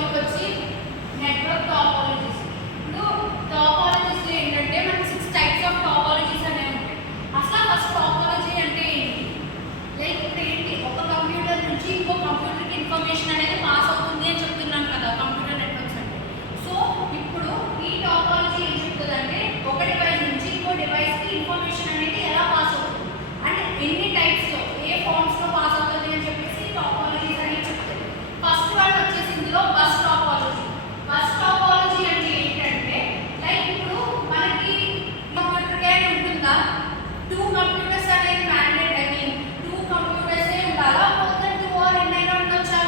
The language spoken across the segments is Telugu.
టాపిక్ వచ్చి నెట్వర్క్ టాపాలజీస్. ఇప్పుడు టాపాలజీస్ ఏంటంటే మనకి 6 టైప్స్ ఆఫ్ టాపాలజీస్ అనేవి ఉంటాయి. అసలు ఫస్ట్ టాపాలజీ అంటే ఏంటి? లైక్ ఇప్పుడు ఏంటి, ఒక కంప్యూటర్ నుంచి ఇంకో కంప్యూటర్కి ఇన్ఫర్మేషన్ అనేది పాస్ అవుతుంది అని చెప్తున్నాను కదా కంప్యూటర్ నెట్వర్క్స్ అంటే. సో ఇప్పుడు ఈ టాపాలజీ ఏం చెప్తుందంటే ఒక డివైస్ నుంచి ఇంకో డివైస్కి ఇన్ఫర్మేషన్ అనేది ఎలా పాస్ అవుతుంది అంటే ఎన్ని టైప్స్లో ఏ ఫార్మ్స్లో పాస్ అవుతుంది అని చెప్పేసి టాపాలజీస్ అనేది చెప్తుంది. ఫస్ట్ వన్ వచ్చేసి ఇందులో బస్ టాపాలజీ. బస్ టాపాలజీ అంటే ఏంటంటే లైక్ ఇప్పుడు మనకి కంప్యూటర్ కేర్ ఉంటుందా, 2 కంప్యూటర్స్ అనేది మ్యాండేట్ అని 2 కంప్యూటర్సే ఉండాలా, మొత్తం 2 ఆర్ ఎన్నైనా ఉండొచ్చా?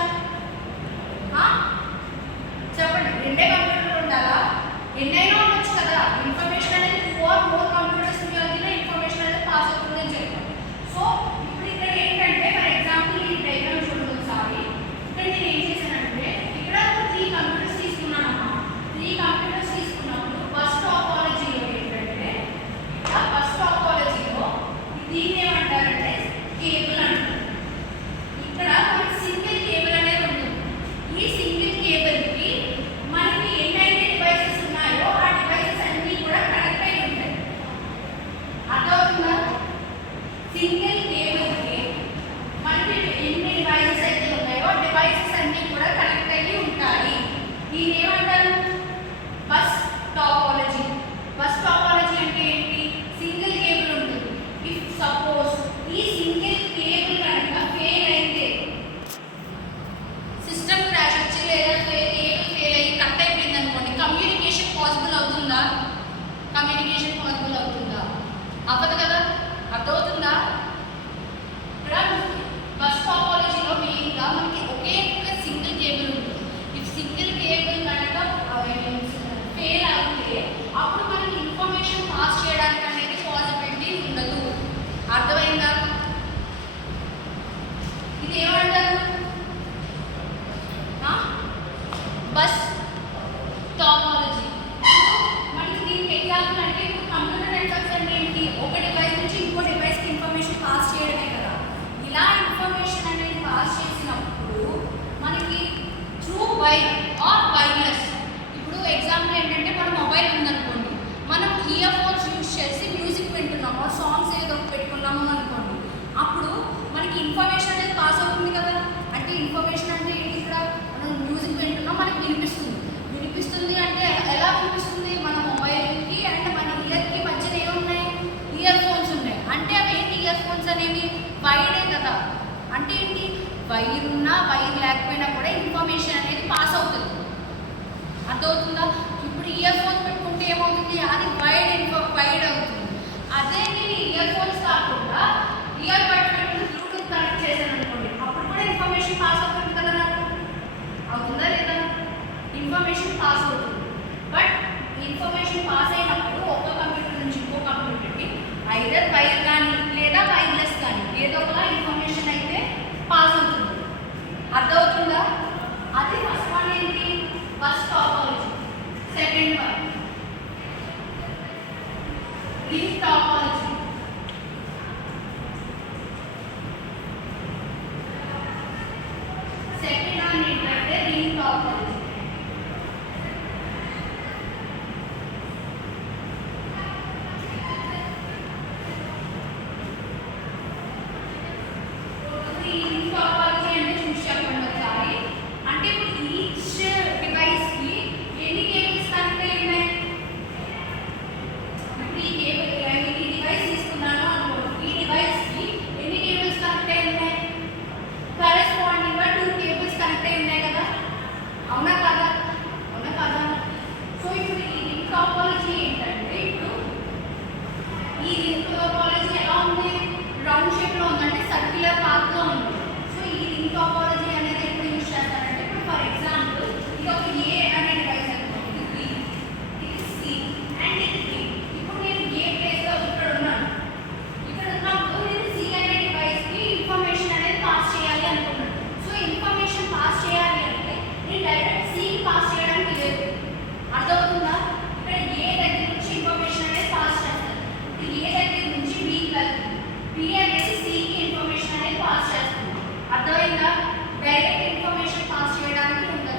చెప్పండి, 2 కంప్యూటర్లు ఉండాలా, ఎన్నైనా ఉండొచ్చు కదా. ఇన్ఫర్మేషన్ అనేది 2 ఆర్ మోర్ కంప్యూటర్స్ మధ్యలో ఇన్ఫర్మేషన్ అనేది పాస్ అవుతుందని చెప్పారు. సో ఇప్పుడు ఇక్కడ ఏంటంటే ఫర్ ఎగ్జాంపుల్ ఈ డయాగ్రామ్ చూడండి ఒకసారి. ఇక్కడ నేను ఏం చేశానంటే ఇక్కడ 3 కంప్యూటర్స్ తీసుకున్నానమ్మా. 3 కంప్యూటర్స్ తీసుకున్నప్పుడు బస్ టాపాలజీలో ఏంటంటే ఆ బస్ టాపాలజీలో దీన్ని ఏమంటారంటే కేబుల్ అంటారు. ఇక్కడ మనకి సింగిల్ కేబుల్ అనేది ఉంటుంది. ఈ సింగిల్ కేబుల్కి మనకి ఎన్నైతే డివైసెస్ ఉన్నాయో ఆ డివైసెస్ అన్నీ కూడా కనెక్ట్ అయి ఉంటాయి. అర్థమవుతుందా? సింగిల్ కేబుల్కి మనకి ఎన్ని డివైసెస్ అయితే ఉన్నాయో డివైసెస్ అన్నీ కూడా కనెక్ట్ అయ్యి ఉంటాయి. దీన్ని ఏమంటారు? Bus topology. బస్ టాపాలజీ అంటే ఏంటి? సింగిల్ కేబుల్ ఉంటుంది. ఇఫ్ సపోజ్ ఈ సింగిల్ కేబుల్ కనుక ఫెయిల్ అయితే, సిస్టమ్ క్రాష్ వచ్చి లేదా కేబుల్ ఫెయిల్ అయ్యి కట్ అయిపోయింది అనుకోండి, కమ్యూనికేషన్ పాసిబుల్ అవుతుందా? కమ్యూనికేషన్ పాసిబుల్ అవుతుందా? అవ్వదు కదా. అర్థమవుతుందా? ఇక్కడ బస్ టాపాలజీలో మెయిన్గా మనకి ఒకే ఒక సింగిల్ కేబుల్ ఉంటుంది. ఇఫ్ సింగిల్ కేబుల్ కనుక ఫెయిల్ అయితే అప్పుడు మనకి ఇన్ఫర్మేషన్ పాస్ చేయడానికి అనేది పాసిబిలిటీ ఉండదు. అర్థమైందా? ఇది ఏమంటారు? Bus topology. మనకి దీనికి ఎగ్జాంపుల్ అంటే ఇప్పుడు కంప్యూటర్ నెట్వర్క్స్ అంటే ఏంటి? ఒక డివైస్ నుంచి ఇంకో డివైస్కి ఇన్ఫర్మేషన్ పాస్ చేయడమే కదా. ఇలా ఇన్ఫర్మేషన్ అనేది పాస్ చేసినప్పుడు మనకి త్రూ వైర్ ఆర్ వైర్లెస్. ఇప్పుడు ఎగ్జాంపుల్ ఏంటంటే మన మొబైల్ ఉందనుకోండి, మనం ఇయర్ ఫోన్స్ యూజ్ చేసి మ్యూజిక్ వింటున్నాము ఆర్ సాంగ్స్ ఏదో పెట్టుకున్నాము అనుకోండి, అప్పుడు మనకి ఇన్ఫర్మేషన్ అనేది పాస్ అవుతుంది కదా. అంటే ఇన్ఫర్మేషన్ అంటే ఏంటి? ఇక్కడ మనం మ్యూజిక్ వింటున్నాం, మనకి వినిపిస్తుంది. వినిపిస్తుంది అంటే ఎలా వినిపిస్తుంది? మన మొబైల్కి అండ్ మన ఇయర్కి మధ్యన ఏమున్నాయి? ఇయర్ ఫోన్స్ ఉన్నాయి. అంటే అవి ఏంటి? ఇయర్ ఫోన్స్ అనేవి వైరే కదా. అంటే ఏంటి? వైర్ ఉన్నా వైర్ లేకపోయినా కూడా ఇన్ఫర్మేషన్ అనేది పాస్ అవుతుంది. అర్థమవుతుందా? ఇప్పుడు ఇయర్ ఫోన్స్ పెట్టుకుంటే ఏమవుతుంది? అది వైడ్ అవుతుంది. అదే నేను ఇయర్ ఫోన్స్ కాకుండా ఇయర్ బడ్ పెట్టుకుని బ్లూటూత్ కనెక్ట్ చేశాను అనుకోండి, అప్పుడు కూడా ఇన్ఫర్మేషన్ పాస్ అవుతుంది కదా నాకు. అవుతుందా లేదా? ఇన్ఫర్మేషన్ పాస్ అవుతుంది. బట్ ఇన్ఫర్మేషన్ పాస్ అయినప్పుడు ఒక కంప్యూటర్ నుంచి ఇంకో కంప్యూటర్కి ఐదర్ వైర్ కానీ లేదా వైర్లెస్ కానీ ఏదో ఒక ఇన్ఫర్మేషన్ అయితే పాస్ అవుతుంది. అర్థమవుతుందా? అది ఫస్ట్ వన్ ఏంటి? Bus topology. Second one link topology. Second one ఏంటంటే లింక్ టాపాలజీ. అంటే ఇప్పుడు ఈచ్ డివైస్కి ఎన్ని కేబుల్స్ కనెక్ట్ అయి ఉన్నాయి? ఇప్పుడు ఈ డివైస్ తీసుకున్నాను అనుకోండి, ఈ డివైస్కి ఎన్ని కేబుల్స్ కనెక్ట్ అయి ఉన్నాయి? కరెస్పాండింగ్గా 2 కేబుల్స్ కనెక్ట్ అయి ఉన్నాయి కదా. అవునా కదా? అవునా కదా? సో ఇప్పుడు ఈ లింక్ టాపాలజీ ఏంటంటే ఇప్పుడు ఈ లింక్ టాపాలజీ ఎలా ఉంది? రౌండ్ షేప్లో ఉంది, అంటే సర్క్యులర్ పాత్లో ఉంది. సో ఈ లింక్ టాపాలజీ అనేది ఎప్పుడు యూజ్ చేస్తారంటే ఇప్పుడు ఫర్ ఎగ్జాంపుల్ ఇది ఒక ఏ అనే డివైస్ అనుకోండి, ఇది బి, ఇది సి అండ్ ఇది డి. ఇప్పుడు నేను ఏ ప్లేస్లో ఇక్కడ ఉన్నాను. ఇక్కడ ఉన్నప్పుడు నేను సి అనే డివైస్కి ఇన్ఫర్మేషన్ అనేది పాస్ చేయాలి అనుకున్నాను. సో ఇన్ఫర్మేషన్ పాస్ చేయాలి అంటే నేను డైరెక్ట్ సికి పాస్ చేయడానికి లేదు. అర్థమవుతుందా? ఇక్కడ ఏ దగ్గర నుంచి ఇన్ఫర్మేషన్ అనేది పాస్ చేస్తాను. ఇప్పుడు ఏ దగ్గర నుంచి బికి వెళ్తుంది, బి అనేది సికి ఇన్ఫర్మేషన్ అనేది పాస్ చేస్తుంది. అర్థమైందా? డైరెక్ట్